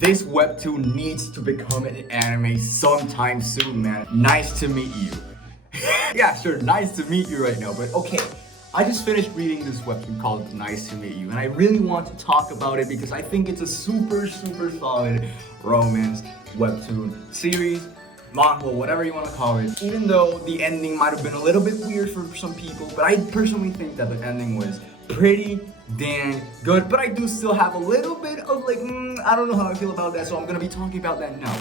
This webtoon needs to become an anime sometime soon, man. Nice to meet you. Yeah, sure, nice to meet you right now, but okay. I just finished reading this webtoon called Nice to Meet You, and I really want to talk about it because I think it's a super solid romance webtoon series, manga, whatever you want to call it. Even though the ending might have been a little bit weird for some people, but I personally think that the ending was pretty dang good. But I do still have a little bit of like, I don't know how I feel about that, so I'm gonna be talking about that now.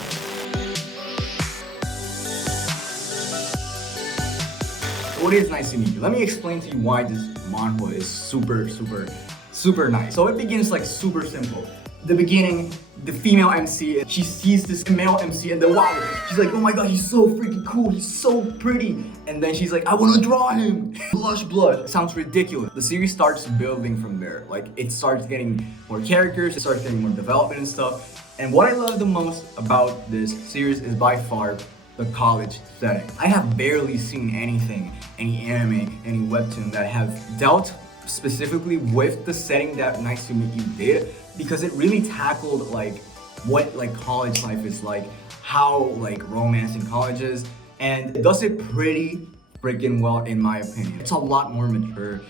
What is Nice to Meet You? Let me explain to you why this manhwa is super nice. So it begins like super simple. The beginning, the female MC, she sees this male MC and then wow, she's like, oh my god, he's so freaking cool, he's so pretty. And then she's like, I wanna draw him. Blush. It sounds ridiculous. The series starts building from there. Like it starts getting more characters, it starts getting more development and stuff. And what I love the most about this series is by far the college setting. I have barely seen anything, any anime, any webtoon that have dealt specifically with the setting that Nice to Meet You did, because it really tackled like what like college life is like, how like romance in college is, and it does it pretty freaking well in my opinion. It's a lot more mature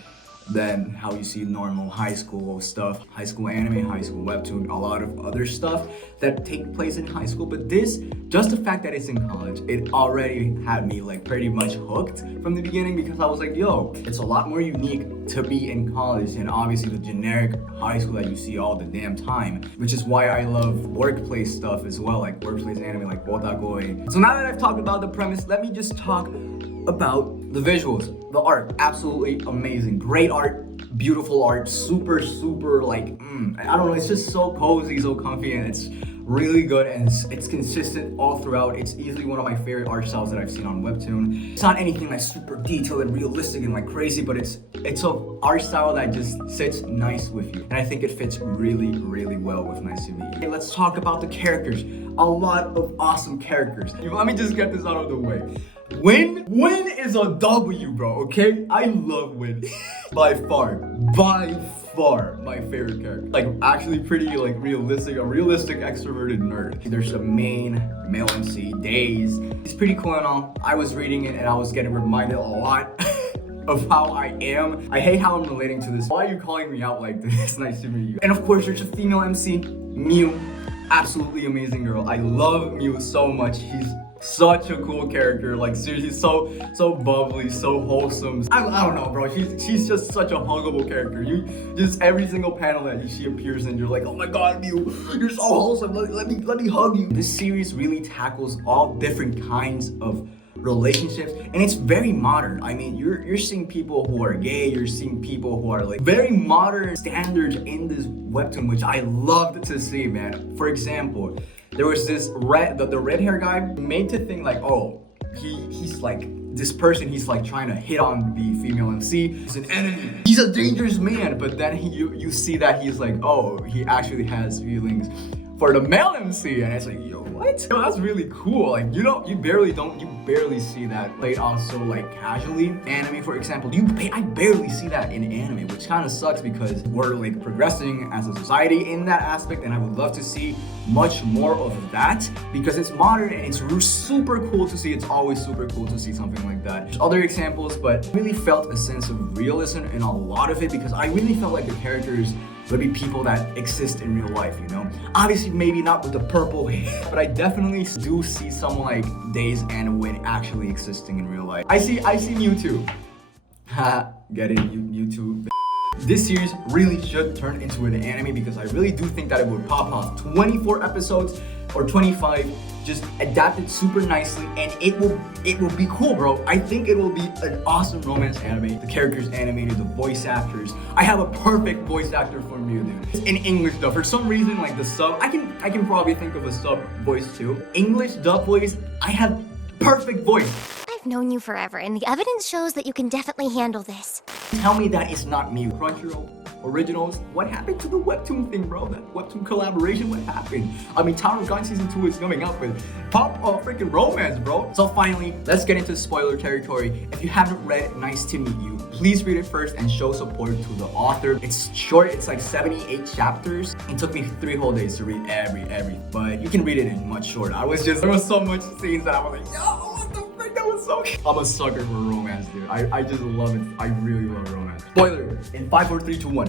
than how you see normal high school stuff, high school anime, high school webtoon, a lot of other stuff that take place in high school. But this, just the fact that it's in college, it already had me like pretty much hooked from the beginning, because I was like, yo, it's a lot more unique to be in college and obviously the generic high school that you see all the damn time, which is why I love workplace stuff as well, like workplace anime like Wotakoi. So now that I've talked about the premise, let me just talk about the visuals. The art, absolutely amazing. Great art, beautiful art, super like, I don't know, it's just so cozy, so comfy, and it's really good, and it's consistent all throughout. It's easily one of my favorite art styles that I've seen on Webtoon. It's not anything like super detailed and realistic and like crazy, but it's an art style that just sits nice with you. And I think it fits really well with Nice to Meet You. Okay, let's talk about the characters. A lot of awesome characters. Let me just get this out of the way. Win is a W, bro, okay? I love Win. by far my favorite character. Like actually pretty like realistic, a realistic extroverted nerd. There's the main male MC, Days. He's pretty cool and all. I was reading it and I was getting reminded a lot of how I am. I hate how I'm relating to this. Why are you calling me out like this? Nice to meet you. And of course there's a female MC, Miu. Absolutely amazing girl. I love Miu so much. She's such a cool character, like seriously, so bubbly, so wholesome. I don't know, bro. She's just such a huggable character. You just every single panel that she appears in, you're like, oh my god, Mew, you're so wholesome. Let me hug you. This series really tackles all different kinds of relationships, and it's very modern. I mean, you're seeing people who are gay, you're seeing people who are like very modern standards in this webtoon, which I loved to see, man. For example, there was this the red hair guy made to think like, oh, he's like this person, he's like trying to hit on the female MC. He's an enemy. He's a dangerous man. But then you see that he's like, oh, he actually has feelings for the male MC, and it's like, yo, what? Yo, that's really cool. Like you barely see that played out so like casually. Anime, for example, I barely see that in anime, which kind of sucks because we're like progressing as a society in that aspect, and I would love to see much more of that because it's modern and it's super cool to see. It's always super cool to see something like that. There's other examples, but I really felt a sense of realism in a lot of it because I really felt like the characters would be people that exist in real life, you know? Obviously, maybe not with the purple hair, but I definitely do see someone like Days and Win actually existing in real life. I see Mewtwo. Ha, get it, Mewtwo. This series really should turn into an anime because I really do think that it would pop off. 24 episodes or 25, just adapted super nicely, and it will be cool, bro. I think it will be an awesome romance anime. The characters animated, the voice actors. I have a perfect voice actor for Mew, dude. It's in English though. For some reason, like the sub, I can probably think of a sub voice too. English dub voice, I have perfect voice. I've known you forever, and the evidence shows that you can definitely handle this. Tell me that it's not Mew. Crunchyroll, originals. What happened to the Webtoon thing, bro? That Webtoon collaboration, what happened? I mean, Tower of God season 2 is coming up with pop freaking romance, bro. So finally, let's get into spoiler territory. If you haven't read Nice to Meet You, please read it first and show support to the author. It's short, it's like 78 chapters. It took me 3 whole days to read every, but you can read it in much shorter. There was so much scenes that I was like, yo, what the frick, that was so I'm a sucker for romance, dude. I just love it. I really love romance. Spoiler, in 5, 4, 3, 2, 1.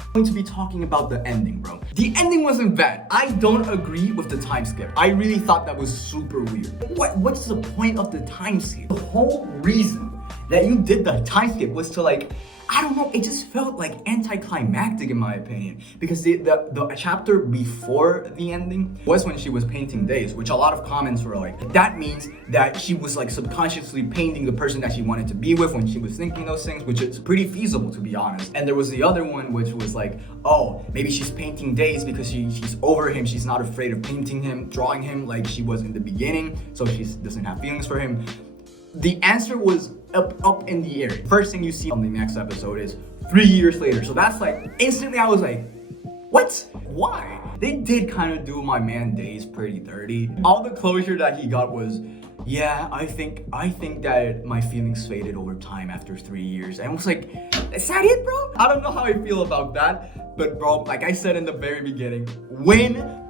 I'm going to be talking about the ending, bro. The ending wasn't bad. I don't agree with the time skip. I really thought that was super weird. What's the point of the time skip? The whole reason that you did the time skip was to like, I don't know, it just felt like anticlimactic in my opinion. Because the chapter before the ending was when she was painting days, which a lot of comments were like, that means that she was like subconsciously painting the person that she wanted to be with when she was thinking those things, which is pretty feasible to be honest. And there was the other one which was like, oh, maybe she's painting days because she's over him, she's not afraid of painting him, drawing him like she was in the beginning, so she doesn't have feelings for him. The answer was up in the air. First thing you see on the next episode is 3 years later. So that's like, instantly I was like, what? Why? They did kind of do my man Days pretty dirty. All the closure that he got was, yeah, I think that my feelings faded over time after 3 years. And I was like, is that it, bro? I don't know how I feel about that. But bro, like I said in the very beginning, when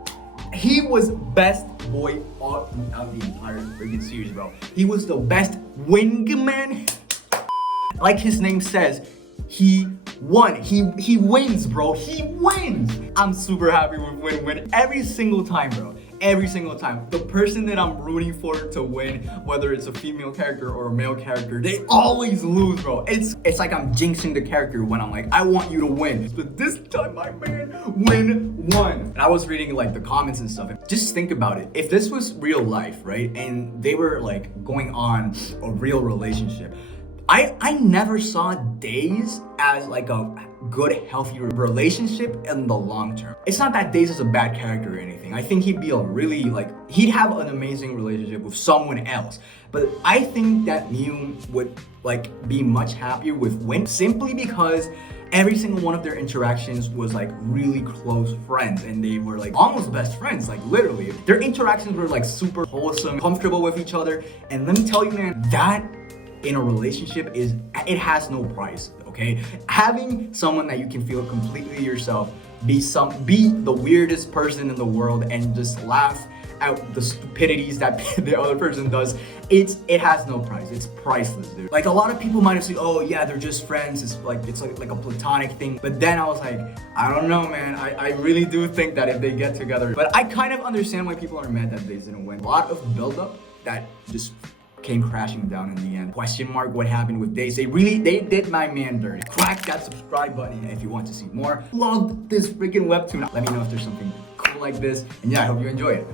he was best boy all throughout the entire freaking series, bro. He was the best wingman. Like his name says, he won. He wins, bro. He wins. I'm super happy with win every single time, bro. Every single time. The person that I'm rooting for to win, whether it's a female character or a male character, they always lose, bro. It's like I'm jinxing the character when I'm like, I want you to win. But this time my man won. And I was reading like the comments and stuff. Just think about it. If this was real life, right? And they were like going on a real relationship, I never saw Days as like a good, healthy relationship in the long term. It's not that Days is a bad character or anything. I think he'd be a really he'd have an amazing relationship with someone else. But I think that Mew would like be much happier with Win simply because every single one of their interactions was like really close friends and they were like almost best friends, like literally. Their interactions were like super wholesome, comfortable with each other. And let me tell you, man, that in a relationship it has no price, okay? Having someone that you can feel completely yourself, be the weirdest person in the world and just laugh at the stupidities that the other person does, it has no price. It's priceless, dude. Like a lot of people might have said, oh yeah, they're just friends, it's like a platonic thing. But then I was like, I don't know, man. I really do think that if they get together, but I kind of understand why people are mad that they didn't win. A lot of build-up that just came crashing down in the end. Question mark what happened with Days. They did my man dirty. Crack that subscribe button if you want to see more. Love this freaking webtoon. Let me know if there's something cool like this. And yeah, I hope you enjoy it.